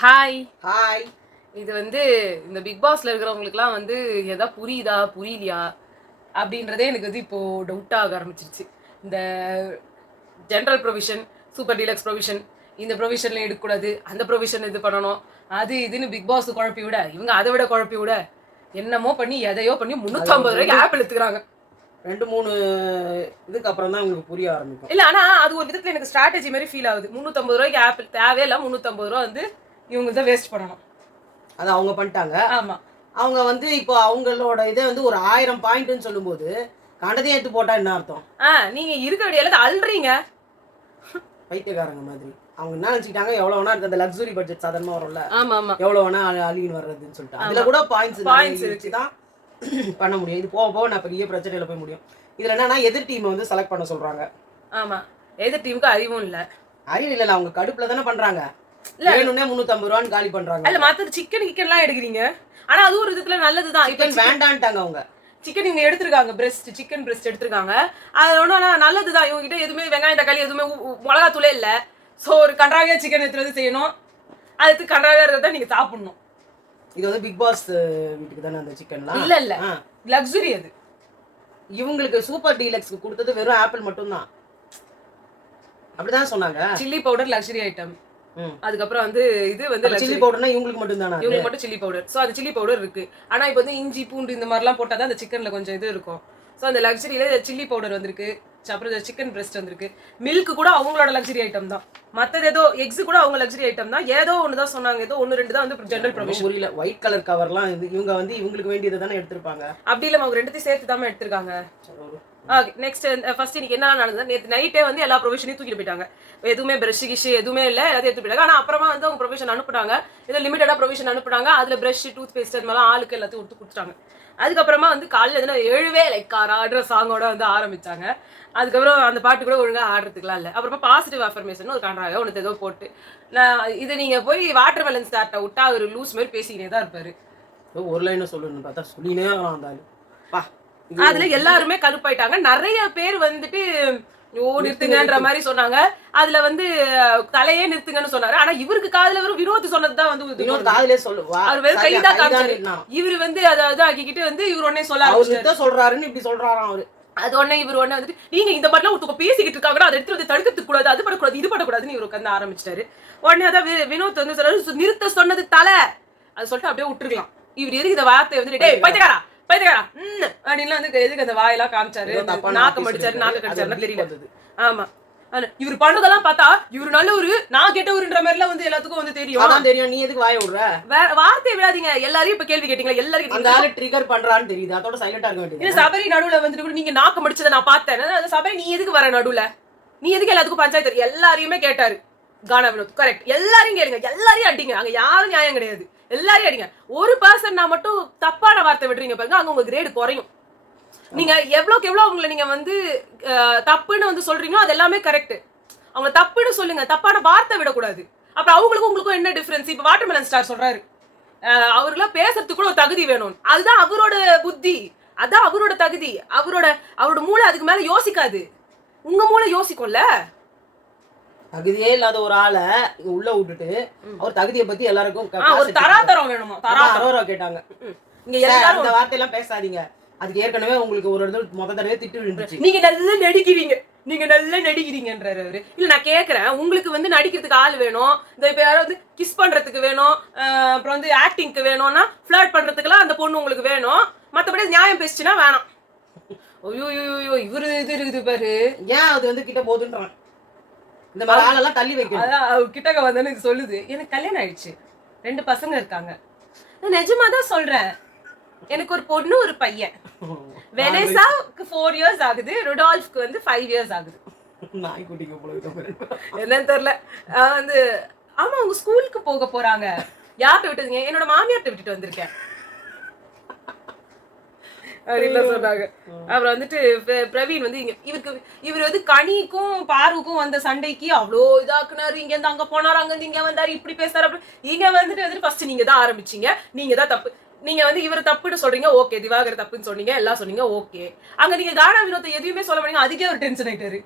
Hi. Hi. இது வந்து இந்த பிக் பாஸ்ல இருக்கிறவங்களுக்குலாம் வந்து எதா புரியுதா புரியலையா அப்படின்றதே எனக்கு வந்து இப்போ டவுட் ஆக ஆரம்பிச்சிருச்சு. இந்த general provision, super deluxe provision, இந்த ப்ரொவிஷன்ல எடுக்கக்கூடாது, அந்த ப்ரொவிஷன் இது பண்ணணும், அது இதுன்னு பிக் பாஸ் குழப்பி விட, இவங்க அதை விட குழப்பி விட, என்னமோ பண்ணி எதையோ பண்ணி 350 ரூபாய்க்கு ஆப் எடுத்துக்கிறாங்க. 2-3 இதுக்கு அப்புறம் தான் உங்களுக்கு புரிய ஆரம்பிக்கும். இல்ல, ஆனா அது ஒரு விதத்துல எனக்கு ஸ்ட்ராட்டஜி மாதிரி ஃபீல் ஆகுது. 350 ரூபாய்க்கு ஆப் தேவையில்ல, 350 ரூபா வந்து இவங்க தான் வேஸ்ட் பண்ணணும். அது அவங்க பண்ணிட்டாங்க. ஆமா, அவங்க வந்து இப்போ அவங்களோட இதை வந்து ஒரு 1000 பாயிண்ட்னு சொல்லும்போது கண்டதையும் எடுத்து போட்டா என்ன அர்த்தம்? நீங்க இருக்க வேண்டிய எல்லாத்தையும் அல்றீங்க. பைத்தியக்காரங்க மாதிரி. அவங்க என்ன நினைச்சிட்டாங்க, எவ்வளவு வேணா இருக்கு, அந்த லக்ஸுரி பட்ஜெட் சாதாரணமா வரும்ல, ஆமா ஆமா, எவ்வளவு வேணா அழின்னு வர்றதுன்னு சொல்லிட்டு அதுல கூட பாயிண்ட்ஸ் வச்சு தான் பண்ண முடியும். இது போக போக நான் பெரிய பிரச்சனையில போய் முடியும். இதுல என்னன்னா எதிர் டீம் வந்து செலக்ட் பண்ண சொல்றாங்க. ஆமா, எதிர் டீமுக்கு அறிவும் இல்ல. அறிவு இல்ல, அவங்க கடுப்புல தானே பண்றாங்க. வேணும்னே 350 ரூபான்னு காலி பண்றாங்க. இல்ல, மத்த சிக்கன் எல்லாம் எடுக்கிறீங்க. ஆனா அது ஒரு விதத்துல நல்லதுதான். இப்ப வேண்டான்ட்டாங்க அவங்க. சிக்கன் இவங்க எடுத்திருக்காங்க, சிக்கன் பிரஸ்ட் எடுத்திருக்காங்க. அது ஒன்றும் நல்லதுதான். இவங்க கிட்ட எதுவுமே வெங்காயம் தக்காளி எதுவுமே மிளகாத்தூளே இல்ல. ஸோ ஒரு கன்றாவியா சிக்கன் எடுத்துறது செய்யணும். அதுக்கு கன்றாவியா இருக்கிறத நீங்க சாப்பிடணும். இது வந்து பிக் பாஸ் வீட்டுக்கு தானே அந்த சிக்கன்லாம்? இல்ல இல்ல, லக்ஸுரி. அது இவங்களுக்கு சூப்பர் டீலக்ஸ்க்கு கொடுத்தது வெறும் ஆப்பிள் மட்டும்தான். அப்படிதான் சொன்னாங்க. Chilli powder luxury item. அதுக்கப்புறம் வந்து இது வந்து சில்லி பவுடர்னா இவங்களுக்கு மட்டும் தானா? இவங்களுக்கு மட்டும் சில்லி பவுடர். ஸோ அது சில்லி பவுடர் இருக்கு. ஆனா இப்போ வந்து இஞ்சி பூண்டு இந்த மாதிரிலாம் போட்டால் தான் அந்த சிக்கன்ல கொஞ்சம் இது இருக்கும். ஸோ அந்த லக்ஸரியில சில்லி பவுடர் வந்திருக்கு. அப்புறம் சிக்கன் பிரஸ்ட் வந்திருக்கு. மில்க் கூட அவங்களோட லக்ஸரி ஐட்டம் தான். மற்றது ஏதோ எக்ஸ் கூட அவங்க லக்ஸரி ஐட்டம் தான். ஏதோ ஒன்று தான் சொன்னாங்க. ஏதோ 1-2 தான் வந்து ஜெனரல் ப்ரொவிஷன். புரியல. ஒயிட் கலர் கவர்லாம் இவங்க வந்து இவங்களுக்கு வேண்டியது தானே எடுத்திருப்பாங்க. அப்படி இல்லை, அவங்க ரெண்டுத்தையும் சேர்த்து தான் எடுத்திருக்காங்க. ஓகே, நெக்ஸ்ட் ஃபர்ஸ்ட் இன்னைக்கு என்ன நடந்தது? நேற்று நைட்டே வந்து எல்லா ப்ரொவிஷனையும் தூக்கிட்டு போயிட்டாங்க. எதுவுமே பிரஷ் கிஷ் எதுவுமே இல்லை, எல்லாத்தையும் எடுத்து போயிட்டாங்க. ஆனால் அப்புறமா வந்து அவங்க ப்ரொவிஷன் அனுப்புனாங்க. ஏதோ லிமிட்டடாக ப்ரொவிஷன் அனுப்புனாங்க. அதில் பிரஷ் டூத் பேஸ்ட் அது மாதிரிலாம் ஆளுக்கு எல்லாத்தையும் கொடுத்துட்டாங்க. அதுக்கப்புறமா வந்து காலையில் எதுனா எழுவே லைக்காராடுற சாங்கோட வந்து ஆரம்பிச்சாங்க. அதுக்கப்புறம் அந்த பாட்டு கூட ஒழுங்காக ஆடுறதுக்குலாம் இல்லை. அப்புறமா பாசிட்டிவ் அஃபர்மேஷன் ஒரு காண்றாங்க ஒன்று ஏதோ போட்டு, நான் இது நீங்கள் போய் வாட்டர் மெலன் ஸ்டார்ட்டை விட்டா ஒரு லூஸ் மாதிரி பேசிக்கினே தான் இருப்பாரு. ஒரு லைனை சொல்லணும்னு பார்த்தா சொல்லினே வந்தாலும் அதுல எல்லாருமே கடுப்பாயிட்டாங்க. நிறைய பேர் வந்துட்டு நிறுத்துங்கன்ற மாதிரி சொன்னாங்க. அதுல வந்து தலையே நிறுத்துங்கன்னு சொன்னாரு. ஆனா இவருக்கு காதுல வெறும் வினோத் சொன்னதுதான் வந்து அவர் வெறும் கைதா காமிச்சாரு. இவரு வந்து அதாவது ஆக்கிக்கிட்டு வந்து இவர் உடனே சொல்றாருன்னு இப்படி சொல்றாராம் அவரு. அது உடனே இவர் உடனே வந்துட்டு நீங்க இந்த மாதிரிலாம் ஒருத்தவங்க பேசிக்கிட்டு இருக்காங்கன்னா அதை எடுத்து வந்து தடுக்கிறதுக்கு கூடாது, அது பண்ணக்கூடாது, இது பண்ணக்கூடாதுன்னு இவருக்கு வந்து ஆரம்பிச்சிட்டாரு. உடனே அதான் வினோத் வந்து சொல்றாரு, நிறுத்த சொன்னது தலை, அது சொல்லிட்டு அப்படியே விட்டுருக்கலாம். இவர் எதுக்கு இந்த வார்த்தை வந்துட்டு டேய் பைத்தியக்காரா பைத்தியக்காரா அப்படின்னு வந்து எதுக்கு அந்த வாயெல்லாம் காமிச்சாரு, நாக்கு மடிச்சாரு, நாக்கு கடிச்சாருன்னு தெரியல. ஆமா, இவர் பண்ணதெல்லாம் பார்த்தா இவரு நல்லவரு நான் கெட்டவருன்ற மாதிரி எல்லாம் வந்து எல்லாத்துக்கும் வந்து தெரியும். நீ எதுக்கு வாய விடுற? வார்த்தையை விடாதீங்க. எல்லாரையும் இப்ப கேள்வி கேட்டீங்களா? எல்லாரும் ட்ரிகர் பண்றான்னு தெரியுது, அதோட சைலண்டா இருக்க வேண்டியது. சபரி நடுவுல வந்துட்டு நீங்க நாக்கு மடிச்சதை நான் பார்த்தேன். சபரி நீ எதுக்கு வர நடுவுல? நீ எதுக்கு எல்லாத்துக்கும் பஞ்சாயத்து? எல்லாரையுமே கேட்டாரு கானா வினோத். கரெக்ட், எல்லாரையும் கேளுங்க, எல்லாரையும் அடிங்க. அங்க யாரும் நியாயம் கிடையாது, எல்லாரையும் அடிங்க. ஒரு பர்சன் நான் மட்டும் தப்பான வார்த்தை விடுறீங்க பாருங்க, அங்க உங்க கிரேடு குறையும். நீங்க எவ்வளவுக்கு எவ்வளவு அவங்களை நீங்க வந்து தப்புன்னு வந்து சொல்றீங்களோ அது எல்லாமே கரெக்ட். அவங்க தப்புன்னு சொல்லுங்க, தப்பான வார்த்தை விடக்கூடாது. அப்புறம் அவங்களுக்கும் உங்களுக்கும் என்ன டிஃபரன்ஸ்? இப்ப வாட்டர்மெலன் ஸ்டார் சொல்றாரு, அவருக்குலாம் பேசுறதுக்கு கூட ஒரு தகுதி வேணும். அதுதான் அவரோட புத்தி, அதான் அவரோட தகுதி. அவரோட மூளை அதுக்கு மேல யோசிக்காது. உங்க மூளை யோசிக்கும்ல. தகுதியே இல்லாத ஒரு ஆளை உள்ள விட்டுட்டு அவர் தகுதியை பத்தி எல்லாருக்கும் ஒரு தராதரம் வேணுமா? தராதரம் கேட்டாங்க. இங்க எல்லாரும் இந்த வார்த்தையெல்லாம் பேசாதீங்க. அதுக்கு ஏற்கனவே உங்களுக்கு ஒரு தடவை திட்டு விழுந்துச்சு. நீங்க நல்லா நடிக்கிறீங்கன்றாரு அவரு. இல்ல நான் கேக்குறேன், உங்களுக்கு வந்து நடிக்கிறதுக்கு ஆள் வேணும், இந்த இப்ப யாராவது கிஸ் பண்றதுக்கு வேணும், அப்புறம் வந்து ஆக்டிங்க்கு வேணும்னா ஃபிளர்ட் பண்றதுக்குலாம் அந்த பொண்ணு உங்களுக்கு வேணும். மத்தபடி நியாயம் பேசிச்சுன்னா வேணாம். ஐயோ இவரு இது இருக்குது பாரு. ஏன் அது வந்து கிட்ட போதுன்றான். இந்த மாதிரி ஆளெல்லாம் தள்ளி வைக்கணும். அதான் கிட்டக்க வந்தேன்னு இது சொல்லுது. எனக்கு கல்யாணம் ஆயிடுச்சு, 2 பசங்க இருக்காங்க. நிஜமா தான் சொல்றேன், எனக்கு ஒரு பொண்ணு ஒரு பையன். வெனேசாவுக்கு 4 இயர்ஸ் ஆகுது, ருடால்ஃப்க்கு வந்து 5 இயர்ஸ் ஆகுது. என்னன்னு தெரியல. வந்து ஆமா, அவங்க ஸ்கூலுக்கு போக போறாங்க. யார்கிட்ட விட்டுருங்க? என்னோட மாமியார்ட்ட விட்டுட்டு வந்திருக்கேன் அப்படின்னு சொன்னாங்க. அப்புறம் வந்துட்டு பிரவீன் வந்து இவர் வந்து கனிக்கும் பார்வுக்கும் வந்த சண்டைக்கு அவ்வளோ இதாக்குனாரு. இங்க இருந்து அங்க போனாரு, அங்க இருந்து இங்க வந்தாரு, இப்படி பேசுறாரு. அப்படி இங்க வந்துட்டு ஃபர்ஸ்ட் நீங்க தான் ஆரம்பிச்சீங்க, நீங்க தான் தப்பு. நீங்க வந்து இவர் தப்புன்னு சொல்றீங்க, ஓகே. திவாகர் தப்புன்னு சொன்னீங்க, எல்லாம் சொன்னீங்க, ஓகே. அங்க நீங்க கானா வினோத்தை எதுவுமே சொல்ல மாட்டீங்க, அதுக்கே ஒரு டென்ஷன் ஆயிட்டாரு.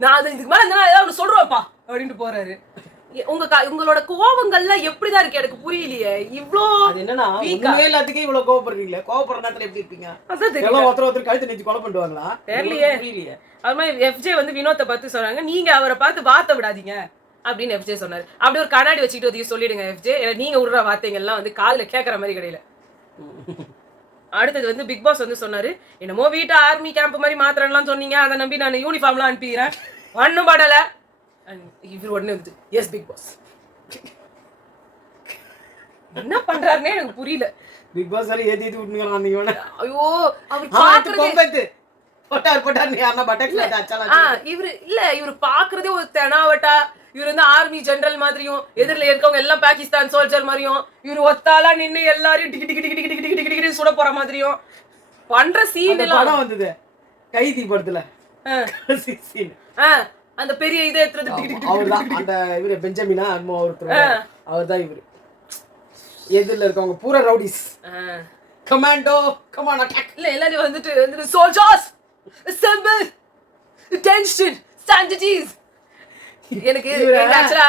நான் அது இதுக்கு மேல இருந்தா ஏதாவது சொல்றேன்ப்பா அப்படின்ட்டு போறாரு. உங்களோட கோவங்கள்லாம் எப்படிதான் இருக்கு எனக்கு புரியலையே. இவ்ளோ அது என்னன்னா உண்மையே எல்லாத்துக்கும் இவ்வளவு கோவப்படுறீங்களே, கோவப்படுற நேரத்துல எப்படி இருப்பீங்க? அதான் தெரியல. எல்லாம் ஒருத்தர் கழுத்து நெஞ்சு கொலை பண்ணுவாங்களா? தெரியலையே. அது மாதிரி எஃப்ஜே வந்து வினோத்தை பார்த்து சொன்னாங்க, நீங்க அவரை பார்த்து வார்த்தை விடாதீங்க அப்படின்னு எஃப்ஜே சொன்னாரு. அப்படி ஒரு கண்ணாடி வச்சுக்கிட்டு அதையும் சொல்லிடுங்க எஃப்ஜே, நீங்க விடுற வார்த்தைங்க எல்லாம் வந்து காதுல கேட்கற மாதிரி கிடையாது. அடுத்தது வந்து பிக் பாஸ் வந்து சொன்னாரு, என்னமோ வீட்டை ஆர்மி கேம்ப் மாதிரி மாத்திரம்லாம் சொன்னீங்க, அதை நம்பி நான் யூனிஃபார்ம்லாம் அனுப்பிக்கிறேன், ஒன்னும் படல. இவர் உடனே வந்து எஸ் பிக் பாஸ். என்ன பண்றாருன்னே எனக்கு புரியல. பிக் பாஸ் ஏத்தி விட்டுங்களா நீங்க? ஐயோ அவர் பாக்குறது இவரு பாக்குறதே ஒரு தெனாவட்டா. இவர் வந்து ஆர்மி ஜெனரல் மாதிரியும், எதிரில இருக்கவங்க எல்லாம் பாகிஸ்தான் சோல்ஜர் மாதிரியும், இவரு ஒத்தாலா நின்னு எல்லாரையும் டிக்கி டிக்கி டிக்கி டிக்கி டிக்கி டிக்கி சுட போற மாதிரியும் பண்ற சீன் எல்லாம் வந்தது. கைதி படத்துல அந்த பெரிய இதை அந்த இவரு பெஞ்சமினா அவர்தான் இவரு. எதிரில இருக்கவங்க பூரா ரவுடிஸ், கமாண்டோ கமான் அட்டாக் இல்ல எல்லாரும் வந்துட்டு சோல்ஜர்ஸ் assemble attention strategies. எனக்கு ஆக்சுவலா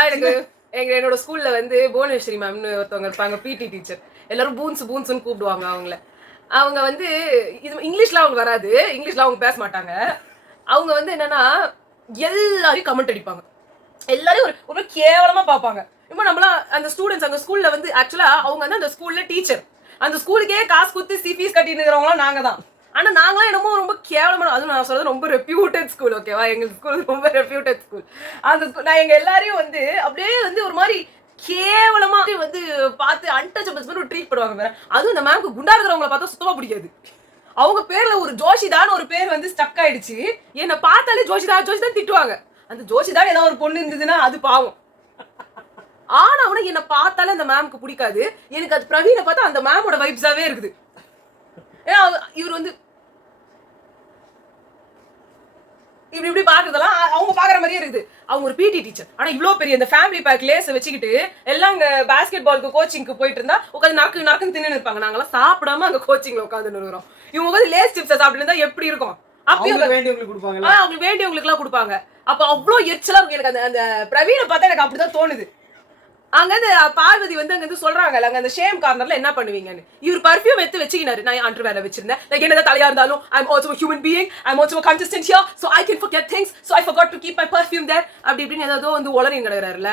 என்னோட ஸ்கூல்ல வந்து புவனேஸ்வரி மேம்னு ஒருத்தவங்க இருப்பாங்க, பிடி டீச்சர். எல்லாரும் பூன்ஸ்ன்னு கூப்பிடுவாங்க அவங்கள. அவங்க வந்து இது இங்கிலீஷ்ல அவங்க வராது, இங்கிலீஷ்ல அவங்க பேச மாட்டாங்க. அவங்க வந்து என்னன்னா எல்லாரையும் கமெண்ட் அடிப்பாங்க, எல்லாரையும் ஒரு கேவலமா பார்ப்பாங்க. இப்போ நம்மளாம் அந்த ஸ்டூடெண்ட்ஸ் அந்த ஸ்கூல்ல வந்து ஆக்சுவலா அவங்க வந்து அந்த ஸ்கூல்ல டீச்சர், அந்த ஸ்கூலுக்கே காசு குத்தி ஃபீஸ் கட்டிட்டு இருக்கிறவங்களாம் நாங்க தான். ஆனா நாங்களாம் என்னமோ ரொம்ப கேவலமான, அதுவும் நான் சொல்றது ரொம்ப ரெப்யூட்டட் ஸ்கூல், ஓகேவா? எங்க ஸ்கூல் ரொம்ப ரெப்யூட்டட் ஸ்கூல். அந்த ஸ்கூல் நான் எங்க எல்லாரையும் வந்து அப்படியே வந்து ஒரு மாதிரி கேவலமா வந்து பார்த்து அன்டச்சபிள்ஸ் மாதிரி ட்ரீட் பண்ணுவாங்க. வேற அதுவும் இந்த மேம்க்கு குண்டா இருக்கிறவங்கள பார்த்தா சுத்தமா பிடிக்காது. அவங்க பேர்ல ஒரு ஜோஷிதான் ஒரு பேர் வந்து ஸ்டக் ஆயிடுச்சு. என்னை பார்த்தாலே ஜோஷிதான் திட்டுவாங்க. அந்த ஜோஷிதான் ஏதாவது ஒரு பொண்ணு இருந்ததுன்னா அது பாவம். ஆனா அவனை என்னை பார்த்தாலே அந்த மேம்க்கு பிடிக்காது. எனக்கு அது பிரவீனை பார்த்தா அந்த மேமோட வைப்ஸாவே இருக்குது. இவர் வந்து இப்படி பாக்குறதெல்லாம் அவங்க பாக்குற மாதிரியே இருக்குது. அவங்க ஒரு பிடி டீச்சர், ஆனா இவ்வளவு பெரிய இந்த ஃபேமிலி பேக் லேஸ் வச்சுக்கிட்டு எல்லாம் அங்க பாஸ்கெட் பாலுக்கு கோச்சிங்க்கு போயிட்டு இருந்தா உட்காந்து நறுக்குன்னு தின்னு இருப்பாங்க. நாங்கெல்லாம் சாப்பிடாம அங்க கோச்சிங்ல உட்காந்து இருக்கிறோம். இவங்க வந்து லேஸ் சிப்ஸ் சாப்பிட்டு இருந்தா எப்படி இருக்கும்? அப்பயும் வேண்டியவங்களுக்கு கொடுப்பாங்க, அவங்களுக்கு வேண்டியவங்களுக்கு எல்லாம் கொடுப்பாங்க. அப்ப அவ்வளவு எரிச்சலா எனக்கு அந்த பிரவீனை பார்த்தா எனக்கு அப்படிதான் தோணுது. அங்க இந்த பார்வதி வந்து அங்க இருந்து சொல்றாங்க, அங்க அந்த ஷேம் கார்னர்ல என்ன பண்ணுவீங்கன்னு. இவர் பர்ஃபியூம் எடுத்து வச்சுக்கினாரு, நான் அண்டர் வேலை வச்சிருந்தேன், லைக் என்னதான் தலையா இருந்தாலும் I'm also a human being, I'm also a contestant here, so I can forget things, so I forgot to keep my perfume there. அப்படி இப்படின்னு ஏதோ வந்து உளறின்னு கிடக்குறாருல.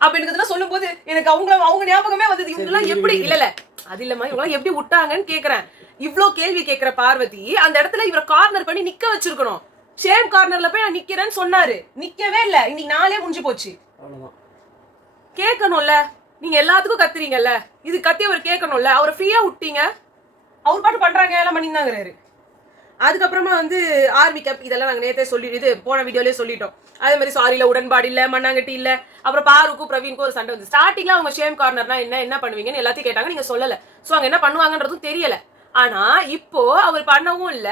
அப்ப எனக்கு இதெல்லாம் சொல்லும் போது எனக்கு அவங்க ஞாபகமே வந்தது. இவங்க எல்லாம் எப்படி இல்ல அது இல்லம்மா, இவங்க எல்லாம் எப்படி விட்டாங்கன்னு கேக்குறேன். இவ்ளோ கேள்வி கேட்கிற பார்வதி அந்த இடத்துல இவரை கார்னர் பண்ணி நிக்க வச்சிருக்கணும். ஷேம் கார்னர்ல போய் நான் நிக்கிறேன்னு சொன்னாரு, நிக்கவே இல்ல. இன்னைக்கு நாளே முடிஞ்சு போச்சு. கேட்கணும்ல, நீங்க எல்லாத்துக்கும் கத்துறீங்கல்ல, இது கத்தி அவர் கேட்கணும்ல. அவரை ஃப்ரீயா விட்டீங்க, அவர் பாட்டு பண்றாங்க எல்லாம் பண்ணிருந்தாங்கிறாரு. அதுக்கப்புறமா வந்து ஆர்மி கேப் இதெல்லாம் நாங்க நேத்தே இது போன வீடியோலயே சொல்லிட்டோம். அதே மாதிரி சாரில உடன்பாடு இல்ல, மண்ணாங்கட்டி இல்ல. அப்புறம் பாருக்கும் பிரவீனுக்கும் ஒரு சண்டை வந்து ஸ்டார்டிங்ல அவங்க ஷேம் கார்னர்னா என்ன பண்ணுவீங்கன்னு எல்லாத்தையும் கேட்டாங்க, நீங்க சொல்லல. சோ அங்க என்ன பண்ணுவாங்கன்றதும் தெரியல. ஆனா இப்போ அவர் பண்ணவும் இல்ல.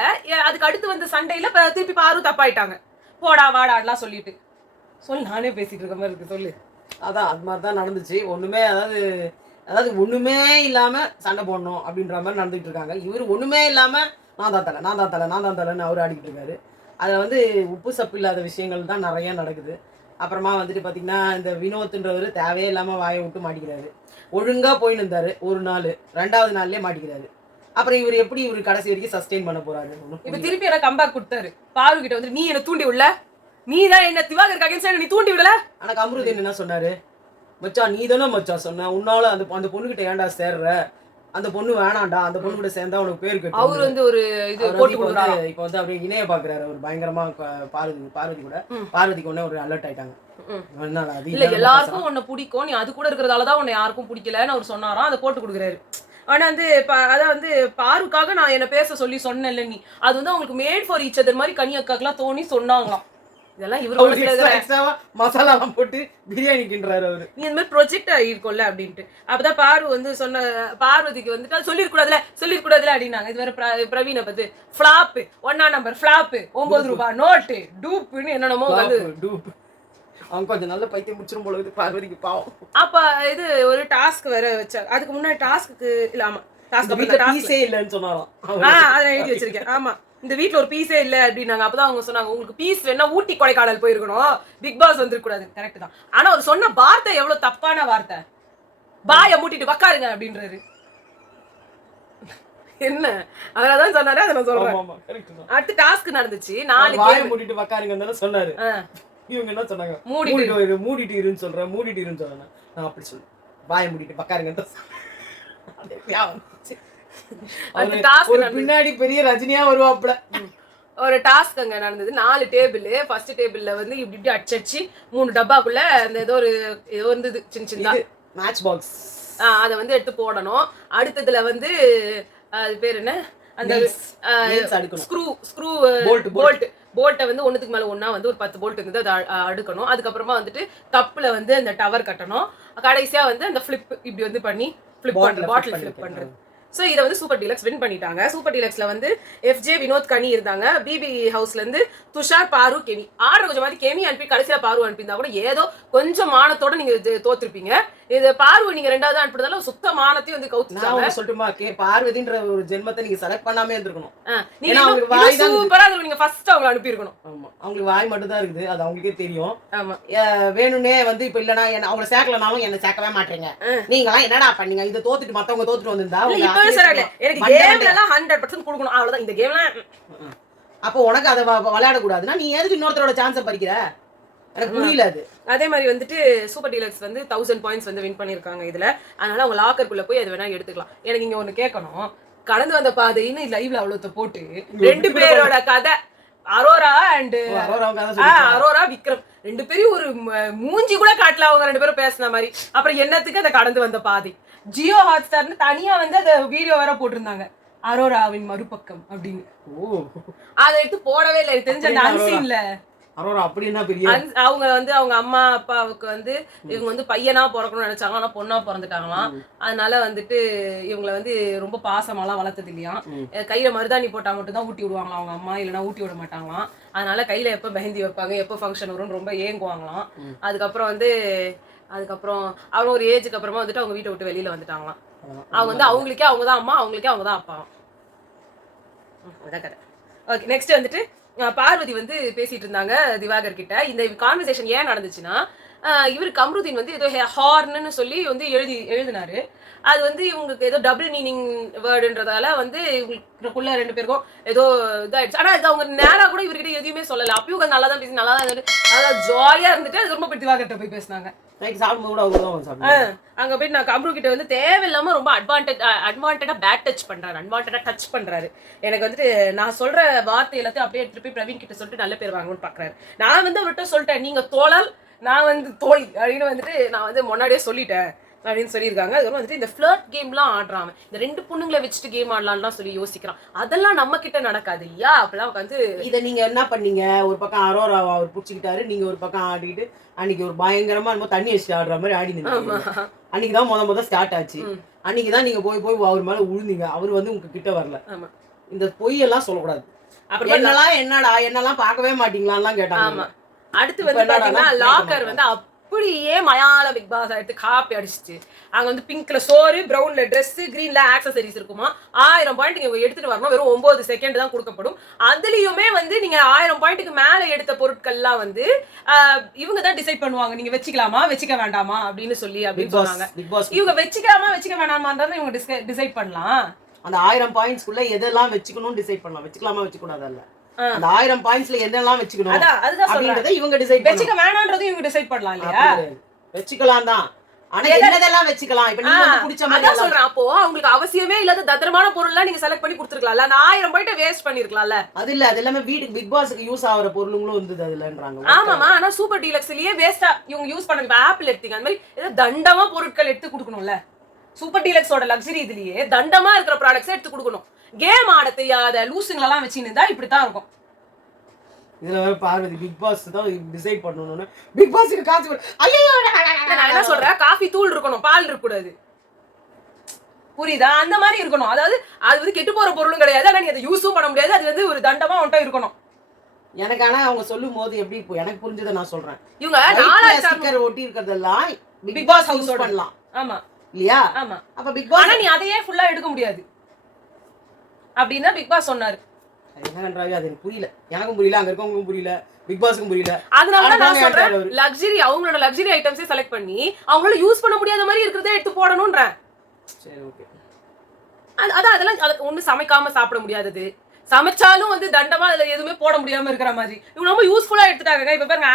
அதுக்கு அடுத்து வந்த சண்டையில திருப்பி பாரு தப்பாயிட்டாங்க, போடா வாடாலாம் சொல்லிட்டு நானே பேசிட்டு இருக்க மாதிரி இருக்கு. சொல்லு. அதான் அது மாதிரி தான் நடந்துச்சு. ஒண்ணுமே அதாவது ஒண்ணுமே இல்லாம சண்டை போடணும் அப்படின்ற மாதிரி நடந்துட்டு இருக்காங்க. இவர் ஒண்ணுமே இல்லாம நான் தான் தலைன்னு அவரு ஆடிக்கிட்டு இருக்காரு. அதுல வந்து உப்பு சப்பு இல்லாத விஷயங்கள் தான் நிறைய நடக்குது. அப்புறமா வந்துட்டு பாத்தீங்கன்னா இந்த வினோத்ன்றவர் தேவையே இல்லாம வாயை விட்டு மாட்டிக்கிறாரு. ஒழுங்கா போயின்னு இருந்தாரு ஒரு நாள், 2வது நாள்லயே மாட்டிக்கிறாரு. அப்புறம் இவர் எப்படி இவர் கடைசி வரைக்கும் சஸ்டெயின் பண்ண போறாரு? இப்ப திருப்பி எனக்கு கம்பேக் கொடுத்தாரு. பாரு கிட்ட வந்து நீ என்ன தூண்டி விடல, நீதான் என்ன திவாகருக்கு அகைன்ஸ்டா நீ தூண்டி விடல. ஆனா அம்ருதீன் என்ன சொன்னாரு, மச்சான் நீ தானே மச்சான் சொன்ன, உன்னால அந்த பொண்ணு கிட்ட ஏன்டா சேர்ற, அந்த பொண்ணு வேணாண்டா, அந்த பொண்ணு கூட சேர்ந்தா உனக்கு பேர் கெட்டு. அவர் வந்து ஒரு இது போட்டு கொடுக்குறாரு. இப்ப வந்து அப்படியே இணைய பாக்குறாரு அவர் பயங்கரமா. பார்வதி கூட பார்வதிக்கு ஒண்ணே ஒரு அலர்ட் ஆயிட்டாங்க. இல்ல எல்லாருக்கும் உன்னை பிடிக்கும், நீ அது கூட இருக்கிறதாலதான் உன்னை யாருக்கும் பிடிக்கலன்னு அவர் சொன்னாராம். அதை போட்டு கொடுக்குறாரு. ஆனா வந்து அதான் வந்து பாருக்காக நான் என்ன பேச சொல்லி சொன்னேன்ல நீ, அது வந்து அவங்களுக்கு மேட் ஃபார் ஈச் அதர் மாதிரி கன்னியக்காக்கெல்லாம் தோணி சொன்னாங்களாம். இதெல்லாம் இவரு மசாலா போட்டு பிரியாணி கிண்டுறாரு அவரு. நீ இந்த மாதிரி ப்ரொஜெக்ட் ஆகிருக்கோம்ல அப்படின்ட்டு. அப்பதான் பாரு வந்து சொன்ன பார்வதிக்கு வந்துட்டு சொல்லிருக்கூடாதுல அப்படின்னாங்க. இது வேற பிரவீனை பத்தி ஃபிளாப் 1ஆம் நம்பர் ஃபிளாப் 9 ரூபாய் நோட்டு டூப்புன்னு என்னென்னமோ வந்து டூப். அவங்க கொஞ்சம் நல்ல பைத்தியம் முடிச்சிரும் போல பார்வதிக்கு பாவம். அப்ப இது ஒரு டாஸ்க் வேற வச்சாங்க. அதுக்கு முன்னாடி டாஸ்க்கு இல்லாம டாஸ்க் வீட்டுல டாஸ்க் பீஸே இல்லைன்னு சொன்னாலும் அதை எழுதி வச்சிருக்கேன். ஆமா, இந்த வீட்ல ஒரு பீஸே இல்ல அப்படின்னாங்க. அப்பதான் அவங்க சொன்னாங்க, உங்களுக்கு பீஸ் வேணா ஊட்டி கொடைக்கானல் போயிருக்கணும், பிக் பாஸ் வந்துருக்க கூடாது. கரெக்ட் தான். ஆனா அவர் சொன்ன வார்த்தை எவ்வளவு தப்பான வார்த்தை. பாய மூட்டிட்டு உட்காருங்க அப்படின்றாரு. என்ன அவரதான் சொன்னாரு, அதை நான் சொல்றேன். அடுத்து டாஸ்க் நடந்துச்சு. 4 வாயை மூடிட்டு உட்காருங்கன்னு சொன்னாரு. இவங்க என்ன சொன்னாங்க, மூடிட்டு இருன்னு சொல்றேன், மூடிட்டு இருன்னு சொல்றேன். நான் அப்படி சொல்றேன், வாயை மூடிட்டு உட்காருங்க. பின்னாடி பெரிய ரஜினியா வருவாப்ல. ஒரு டாஸ்க் அங்க நடந்தது. 4 டேபிள். ஃபர்ஸ்ட் டேபிள்ல வந்து இப்படி இப்படி அடிச்சு 3 டப்பாக்குள்ள அந்த ஏதோ இருந்தது சின்ன சின்ன மேட்ச் பாக்ஸ். அதை வந்து எடுத்து போடணும். அடுத்ததுல வந்து அது பேர் என்ன, அந்த ஸ்க்ரூ போல்ட்டை வந்து ஒண்ணுக்கு மேல ஒண்ணா வந்து ஒரு 10 போல்ட் இருந்தது, அதை அடுக்கணும். அதுக்கப்புறமா வந்துட்டு கப்புல வந்து அந்த டவர் கட்டணும். கடைசியா வந்து அந்த ஃபிளிப் இப்படி வந்து பண்ணி ஃபிளிப் பண்றது, பாட்டில் ஃபிளிப் பண்றது. ஸோ இதை வந்து சூப்பர் டீலக்ஸ் வின் பண்ணிட்டாங்க. சூப்பர் டீலக்ஸ்ல வந்து FJ வினோத் கனி இருந்தாங்க. பிபி ஹவுஸ்ல இருந்து துஷார், பாரு, கெமி. ஆர்டர் கொஞ்சம் மாதிரி கெமி அனுப்பி கடைசியா பாரு அனுப்பியிருந்தா கூட ஏதோ கொஞ்சம் மானத்தோட நீங்க தோத்துருப்பீங்க. இது பார்வை நீங்க 2வது அனுப்புறதால சுத்த மானத்தையும் வந்து கவுத்துட்டாங்க. சொல்லட்டுமா, பார்வதின்ற ஒரு ஜென்மத்தை நீங்க செலக்ட் பண்ணாமே இருந்திருக்கணும். சூப்பரா நீங்க ஃபர்ஸ்ட் அவங்க அனுப்பி இருக்கணும். ஆமா, அவங்களுக்கு வாய் மட்டும் தான் இருக்குது, அது அவங்களுக்கே தெரியும். ஆமா, வேணும்னே வந்து இப்ப இல்லனா அவங்களை சேர்க்கலனாலும் என்ன சேர்க்கவே மாட்டீங்க, நீங்களாம் என்னடா பண்ணீங்க, இதை தோத்துட்டு மத்தவங்க தோத்துட்டு வந்திருந்தா எனக்கு கேம்லாம் 100% கொடுக்கணும், அவ்வளவுதான். இந்த கேம்லாம் அப்போ உனக்கு அதை விளையாட கூடாதுன்னா நீ எதுக்கு இன்னொருத்தரோட சான்ஸை பறிக்கிற? எனக்கு புரியல அது. அதே மாதிரி வந்துட்டு சூப்பர் டீலக்ஸ் வந்து 1000 பாயிண்ட்ஸ் வந்து வின் பண்ணிருக்காங்க இதுல. அதனால அவங்க லாக்கருக்குள்ள போய் அது வேணா எடுத்துக்கலாம். எனக்கு இங்க ஒண்ணு கேட்கணும், கடந்து வந்த பாதைன்னு லைவ்ல அவ்வளவு போட்டு 2 பேரோட கதை, அரோரா அண்ட் அரோரா விக்ரம் 2 பேரும் ஒரு மூஞ்சி கூட காட்டல அவங்க 2 பேரும் பேசின மாதிரி. அப்புறம் என்னத்துக்கு அதை கடந்து வந்த பாதை. ஜியோ ஹாட்ஸ்டார்னு தனியா வந்து அந்த வீடியோ வேற போட்டிருந்தாங்க, அரோராவின் மறுபக்கம் அப்படின்னு. அதை எடுத்து போடவே இல்லை. தெரிஞ்ச அந்த அன்சீன்ல அவங்க வந்து அவங்க அம்மா அப்பாவுக்கு வந்து இவங்க வந்து பையனா பிறக்கணும்னு நினைச்சாங்க, ஆனா பொண்ணா பிறந்துட்டாங்களாம். அதனால வந்துட்டு இவங்களை வந்து ரொம்ப பாசமாலாம் வளர்த்தது இல்லையா. கையில மருதாணி போட்டா மட்டும் தான் ஊட்டி விடுவாங்களாம் அவங்க அம்மா, இல்லைன்னா ஊட்டி விட மாட்டாங்களாம். அதனால கையில எப்ப மெஹந்தி வைப்பாங்க, எப்போ ஃபங்க்ஷன் வரும்னு ரொம்ப ஏங்குவாங்களாம். அதுக்கப்புறம் அவங்க ஒரு ஏஜுக்கு அப்புறமா வந்துட்டு அவங்க வீட்டை விட்டு வெளியில வந்துட்டாங்களாம். அவங்க வந்து அவங்களுக்கே அவங்க தான் அம்மா, அவங்களுக்கே அவங்க தான் அப்பா. அதான் கதை. ஓகே, நெக்ஸ்ட் வந்துட்டு பார்வதி வந்து பேசிட்டு இருந்தாங்க திவாகர் கிட்ட. இந்த கான்வர்சேஷன் ஏன் நடந்துச்சுன்னா, இவர் கம்ருதீன் வந்து ஏதோ ஹார்ன்னு சொல்லி வந்து எழுதினாரு. அது வந்து இவங்களுக்கு ஏதோ டபுள் மீனிங் வேர்டுன்றதால வந்து இவங்களுக்குள்ள 2 பேருக்கும் ஏதோ இதாயிடுச்சு. ஆனா இது அவங்க நேரா கூட இவர்கிட்ட எதுவுமே சொல்லல. அப்பயும் நல்லா தான் பேசி, நல்லா தான் அதாவது ஜாலியா இருந்துட்டு அது ரொம்ப திவாகர்கிட்ட போய் பேசினாங்க. அங்க போயிட்டு நான் கம்ரு கிட்ட வந்து தேவையில்லாம ரொம்ப அட்வான்டேஜா பேட் டச் பண்றாரு, அட்வான்டேஜா டச் பண்றாரு. எனக்கு வந்துட்டு நான் சொல்ற வார்த்தை எல்லாத்தையும் அப்படியே எடுத்துட்டு போய் பிரவீன் கிட்ட சொல்லிட்டு நல்ல பேர் வாங்கணும்னு பாக்குறாரு. நான் வந்து அவர்கிட்ட சொல்லிட்டேன், நீங்க தோழல், நான் வந்து தோழி அப்படின்னு வந்துட்டு நான் வந்து முன்னாடியே சொல்லிட்டேன் அப்படின்னு சொல்லியிருக்காங்க. அதுக்கப்புறம் வந்துட்டு இந்த ஃபிளர்ட் கேம்லாம் ஆடுறாங்க, இந்த 2 பொண்ணுங்களை வச்சுட்டு கேம் ஆடலாம்லாம் சொல்லி யோசிக்கிறான். அதெல்லாம் நம்ம கிட்ட நடக்காது இல்லையா. அப்பெல்லாம் உட்காந்து இதை நீங்க என்ன பண்ணீங்க, ஒரு பக்கம் அரோராவை அவர் பிடிச்சிக்கிட்டாரு, நீங்க ஒரு பக்கம் ஆடிட்டு அன்னைக்கு ஒரு பயங்கரமா நம்ம தண்ணி வச்சுட்டு ஆடுற மாதிரி ஆடி நின்று. அன்னைக்குதான் முத ஸ்டார்ட் ஆச்சு. அன்னைக்குதான் நீங்க போய் அவர் மேல உழுந்தீங்க. அவர் வந்து உங்க கிட்ட வரல. இந்த பொய்யெல்லாம் சொல்லக்கூடாது. அப்புறம் என்னெல்லாம் பார்க்கவே மாட்டீங்களான்லாம் கேட்டாங்க. அடுத்து வந்து பாத்தீங்கன்னா லாக்கர் வந்து அப்படியே மலையாள பிக் பாஸ் எடுத்து காப்பி அடிச்சிச்சு. அங்க வந்து பிங்க்ல சோறு, பிரவுன்ல ட்ரெஸ், கிரீன்ல ஆக்சசரிஸ் இருக்குமா. 1000 பாயிண்ட் நீங்க எடுத்துட்டு வரணும். வெறும் 9 செகண்ட் தான் கொடுக்கப்படும். அதுலயுமே வந்து நீங்க 1000 பாயிண்ட்டுக்கு மேல எடுத்த பொருட்கள்லாம் வந்து இவங்க தான் டிசைட் பண்ணுவாங்க, நீங்க வச்சுக்கலாமா வச்சுக்க வேண்டாமா அப்படின்னு சொல்லி அப்படின்னு சொன்னாங்க. இவங்க வச்சுக்கலாமா வச்சுக்க வேண்டாமா தான் இவங்க டிசைட் பண்ணலாம். அந்த 1000 பாயிண்ட்ஸ்க்குள்ள எதெல்லாம் வச்சுக்கணும் டிசைட் பண்ணலாம், வச்சுக்கலாமா வச்சுக்க கூடாதல்ல. அந்த 1000 பாயிண்ட்ஸ்ல என்னெல்லாம் வச்சுக்கணும் அப்படிங்கறத இவங்க டிசைட் வச்சுக்க வேணாம்ன்றதையும் இவங்க டிசைட் பண்ணலாம் இல்லையா. வச்சுக்கலாம் தான், ஆனா என்னதெல்லாம் வச்சுக்கலாம். இப்ப நீங்க வந்து பிடிச்ச மாதிரி அதான் சொல்றேன். அப்போ உங்களுக்கு அவசியமே இல்லாத தத்திரமான பொருள்லாம் நீங்க செலக்ட் பண்ணி கொடுத்துருக்கலாம்ல. அந்த 1000 பாயிண்ட் வேஸ்ட் பண்ணிருக்கலாம்ல. அது இல்ல, அது எல்லாமே வீட்டுக்கு பிக் பாஸ்க்கு யூஸ் ஆகுற பொருளுங்களும் வந்தது அதுலன்றாங்க. ஆமாமா, ஆனா சூப்பர் டீலக்ஸ்லயே வேஸ்டா இவங்க யூஸ் பண்ண ஆப்பிள் எடுத்தீங்க, அந்த மாதிரி ஏதோ தண்டமா பொருட்கள் எடுத்து கொடுக்கணும்ல. சூப்பர் டீலக்ஸோட லக்ஸரி இதுலயே தண்டமா இருக்கிற ப்ராடக்ட்ஸ் எடுத்து கொடுக்கணும். கேம் ஆட தெரியாத லூசுங்களெல்லாம் வச்சுருந்தா இப்படித்தான் இருக்கும். இதுல வேற பார்வதி பிக் பாஸ் தான் டிசைட் பண்ணணும்னு பிக் பாஸ்க்கு காசு. ஐயோ நான் என்ன சொல்றேன், காஃபி தூள் இருக்கணும், பால் இருக்க கூடாது. புரியுதா? அந்த மாதிரி இருக்கணும். அதாவது அது வந்து கெட்டு போற பொருளும் கிடையாது, ஆனா நீ அதை யூஸும் பண்ண முடியாது. அது வந்து ஒரு தண்டமா ஒன்ட்ட இருக்கணும். எனக்கு ஆனா அவங்க சொல்லும் போது எப்படி இப்போ எனக்கு புரிஞ்சதை நான் சொல்றேன். இவங்க 4 ஸ்டிக்கர் ஒட்டி இருக்கிறதெல்லாம் பிக் பாஸ் யூஸ் பண்ணலாம். ஆமா, இல்லையா? ஆமா. அப்ப பிக் பாஸ் ஆனா நீ அதையே ஃபுல்லா எடுக்க முடியாது அப்படின்னா பிக் பாஸ் சொன்னாரு. என்னன்றாங்க அது எனக்கு புரியல. எனக்கும் புரியல, அங்க இருக்கவங்களுக்கும் புரியல, பிக் பாஸ்க்கும் புரியல. அதனால தான் நான் சொல்றேன் அவரு. லக்ஸரி அவங்களோட லக்ஸரி ஐட்டம்ஸே செலக்ட் பண்ணி அவங்களால யூஸ் பண்ண முடியாத மாதிரி இருக்கிறதே எடுத்து போடணும்ன்றேன். சரி ஓகே. அதான் அதெல்லாம் ஒண்ணு சமைக்காம சாப்பிட முடியாதது, சமைச்சாலும் வந்து தண்டமா அதுல எதுவுமே போட முடியாம இருக்கிற மாதிரி இவங்க ரொம்ப யூஸ்ஃபுல்லா எடுத்துட்டாங்க. இப்ப பாருங்க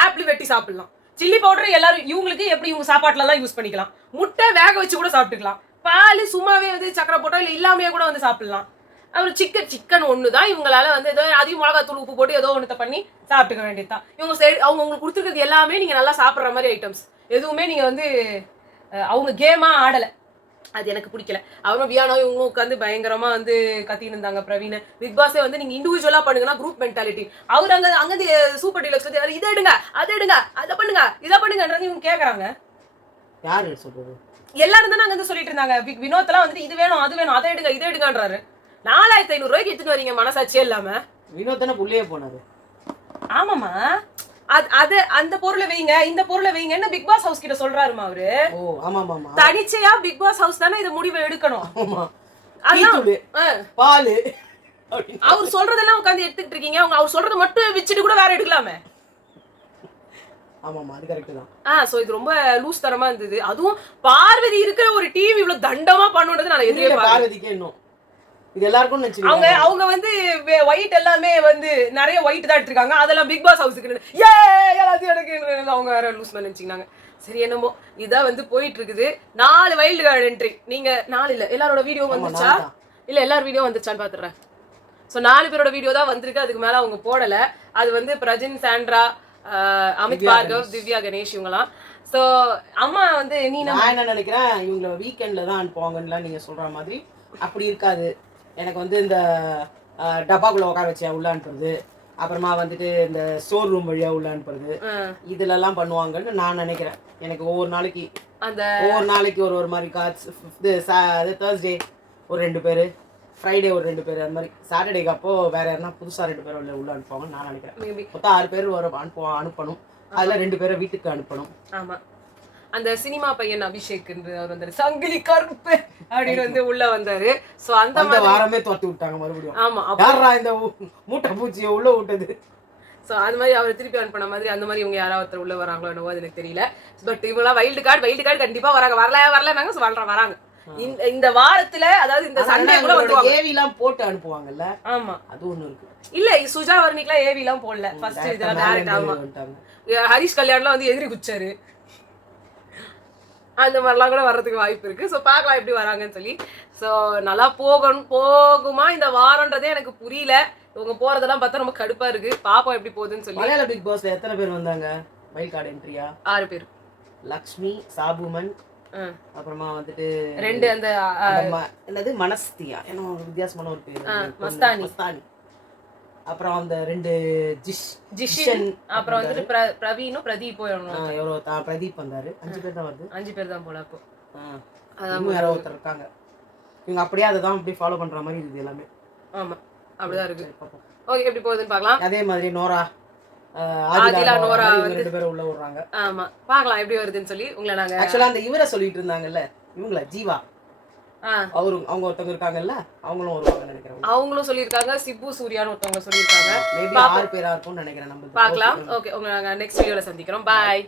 ஆப்பிள் வெட்டி சாப்பிடலாம், சில்லி பவுடர் எல்லாரும் இவங்களுக்கு எப்படி இவங்க சாப்பாட்டுல எல்லாம் யூஸ் பண்ணிக்கலாம், முட்டை வேக வச்சு கூட சாப்பிட்டுக்கலாம், பால் சும்மாவே வந்து சக்கரை போட்டோ இல்ல இல்லாமையே கூட வந்து சாப்பிடலாம். அப்புறம் சிக்கன் ஒண்ணுதான் இவங்களால வந்து ஏதோ அதிகம் மிளகாத்தூள் உப்பு போட்டு ஏதோ ஒண்ணு பண்ணி சாப்பிட்டுக்க வேண்டியதுதான். இவங்க அவங்க உங்களுக்கு கொடுத்துருக்கிறது எல்லாமே நீங்க நல்லா சாப்பிடுற மாதிரி ஐட்டம்ஸ், எதுவுமே நீங்க வந்து அவங்க கேமா ஆடல. அது எனக்கு பிடிக்கல. அவரும் வியானோ இவங்க உட்காந்து பயங்கரமா வந்து கத்தின்னு இருந்தாங்க. பிரவீன் பிக் பாஸே வந்து நீங்க இண்டிவிஜுவலா பண்ணுங்கன்னா குரூப் மென்டாலிட்டி. அவர் அங்க சூப்பர் டீலக்ஸ் வந்து இதை எடுங்க அதை எடுங்க அதை பண்ணுங்க இதை பண்ணுங்கன்றது இவங்க கேக்குறாங்க. யாரு சொல்றது? எல்லாரும் தான் அங்க சொல்லிட்டு இருந்தாங்க. வினோத் எல்லாம் வந்து இது வேணும் அது வேணும் அதை எடுங்க இதை எடுங்கன்றாரு. 4500 ரூபாய்க்கு எடுத்துட்டு வரீங்க மனசாட்சியே இல்லாம. வினோத் தானே புள்ளையே போனாரு. ஆமாமா, அது அந்த பொருளை வைங்க இந்த பொருளை வைங்கன்னு பிக் பாஸ் ஹவுஸ் கிட்ட சொல்றாருமா அவரு. ஓ ஆமா ஆமா. தனிச்சையா பிக் பாஸ் ஹவுஸ் தானே இந்த முடிவை எடுக்கணும். ஆமா. அதான் பால் அவர் சொல்றதெல்லாம் உட்கார்ந்து எடுத்துக்கிட்டு இருக்கீங்க. அவர் சொல்றத மட்டும் வச்சுட்டு கூட வேற எடுக்கலாமே. ஆமாமா அது கரெக்ட் தான். சோ இது ரொம்ப லூஸ் தரமா இருந்தது. அதுவும் பார்வதி இருக்கிற ஒரு டிவி இவ்வளவு தண்டமா பண்ணுன்றது நான் எதிர்பார்க்கல. பார்வதிக்கே இன்னும் இது எல்லாருக்கும் அவங்க வந்து ஒயிட் எல்லாமே வந்து நிறைய ஒயிட் தான் எடுத்திருக்காங்க. அதெல்லாம் பிக் பாஸ் ஹவுஸுக்கு எல்லாத்தையும் எனக்கு அவங்க வேற லூஸ் நினைச்சிங்கனாங்க. சரி என்னமோ இதான் வந்து போயிட்டு இருக்குது. 4 வைல்டு கார்டு என்ட்ரி. நீங்க 4 இல்ல எல்லாரோட வீடியோ வந்துச்சா இல்ல எல்லார் வீடியோ வந்துச்சான்னு பாத்துறேன். ஸோ 4 பேரோட வீடியோ தான் வந்திருக்கு. அதுக்கு மேல அவங்க போடல. அது வந்து பிரஜின், சாண்ட்ரா, அமித் பார்கவ், திவ்யா கணேஷ் இவங்கலாம். ஸோ அம்மா வந்து நான் என்ன நினைக்கிறேன் இவங்க வீக்கெண்ட்ல தான் அனுப்புவாங்கன்னு நீங்க சொல்ற மாதிரி அப்படி இருக்காது. எனக்கு வந்து இந்த டப்பாக்குள்ள உட்கார வச்சு உள்ள அனுப்புறது, அப்புறமா வந்துட்டு இந்த ஸ்டோர் ரூம் வழியா உள்ள அனுப்புறது, இதுல எல்லாம் பண்ணுவாங்கன்னு நான் நினைக்கிறேன். எனக்கு ஒவ்வொரு நாளைக்கு ஒரு மாதிரி தேர்ஸ்டே ஒரு 2 பேர், ஃப்ரைடே ஒரு 2 பேர், அந்த மாதிரி சாட்டர்டேக்கு அப்போ வேற யாருன்னா புதுசா 2 பேர் உள்ள அனுப்புவாங்கன்னு நான் நினைக்கிறேன். மொத்தம் 6 பேர் அனுப்பணும். அதுல 2 பேரை வீட்டுக்கு அனுப்பணும். ஆமா, அந்த சினிமா பையன் அபிஷேக் அவர் வந்தாரு, சங்கிலி கருப்பு அப்படின்னு வந்து உள்ள வந்தாரு. சோ அந்த வாரமே தோட்டி விட்டாங்க மறுபடியும். ஆமா, யாரா இந்த மூட்டை பூச்சியை உள்ள விட்டது. சோ அது மாதிரி அவர் திருப்பி அனுப்பின மாதிரி அந்த மாதிரி இவங்க யாராவது உள்ள வராங்களோ என்னவோ அது எனக்கு தெரியல. பட் இவங்க வைல்டு கார்டு கண்டிப்பா வராங்க. வரலனாங்க வராங்க. இந்த வாரத்துல அதாவது இந்த சண்டே கூட வந்து ஏவி எல்லாம் போட்டு அனுப்புவாங்கல்ல. ஆமா அது ஒண்ணு இருக்கு. இல்ல சுஜா வர்ணிக்லாம் ஏவி எல்லாம் போடல. ஃபர்ஸ்ட் இதெல்லாம் டைரக்ட் ஆமா. ஹரிஷ் கல்யாண்லாம் வந்து எதிரி குச்சாரு. அந்த மாதிரிலாம் கூட வர்றதுக்கு வாய்ப்பு இருக்கு. ஸோ பார்க்கலாம் எப்படி வராங்கன்னு சொல்லி. ஸோ நல்லா போகுமா இந்த வாரம்ன்றதே எனக்கு புரியல. இவங்க போறதெல்லாம் பார்த்தா ரொம்ப கடுப்பா இருக்கு. பாப்போம் எப்படி போகுதுன்னு சொல்லி. மலையாள பிக் பாஸ்ல எத்தனை பேர் வந்தாங்க வைல்ட் கார்டு என்ட்ரியா? 6 பேர். லக்ஷ்மி, சாபுமன், அப்புறமா வந்துட்டு 2 அந்த என்னது மனஸ்தியா என்ன வித்தியாசமான ஒரு பேர், மஸ்தானி. அப்புறம் அந்த 2 ஜிஷன், அப்புறம் வந்துட்டு பிரவீனும் பிரதீப் எவ்வளோ பிரதீப் வந்தாரு. 5 பேர் தான் வருது. 5 பேர் தான் போல. அப்போ இன்னும் யாரோ ஒருத்தர் இருக்காங்க. இவங்க அப்படியே அதை தான் அப்படியே ஃபாலோ பண்ற மாதிரி இருக்குது எல்லாமே. ஆமா அப்படிதான் இருக்கு. ஓகே எப்படி போகுதுன்னு பார்க்கலாம். அதே மாதிரி நோரா, நோரா 2 பேரும் உள்ள விடுறாங்க. ஆமா பார்க்கலாம் எப்படி வருதுன்னு சொல்லி. உங்களை நாங்க ஆக்சுவலா அந்த இவரை சொல்லிட்டு இருந்தாங்கல்ல, இவங்கள ஜீவா அவங்க ஒருத்தவங்க இருக்காங்கல்ல, அவங்களும் வருவாங்கன்னு நினைக்கிறேன். அவங்களும் சொல்லியிருக்காங்க. சிப்பு சூர்யான்னு ஒருத்தவங்க சொல்லியிருக்காங்க. மேபி 6 பேரா இருக்கும்னு நினைக்கிறேன். நம்ம பார்க்கலாம். ஓகே உங்களை நாங்க நெக்ஸ்ட் வீடியோல சந்திக்கிறோம். பாய்.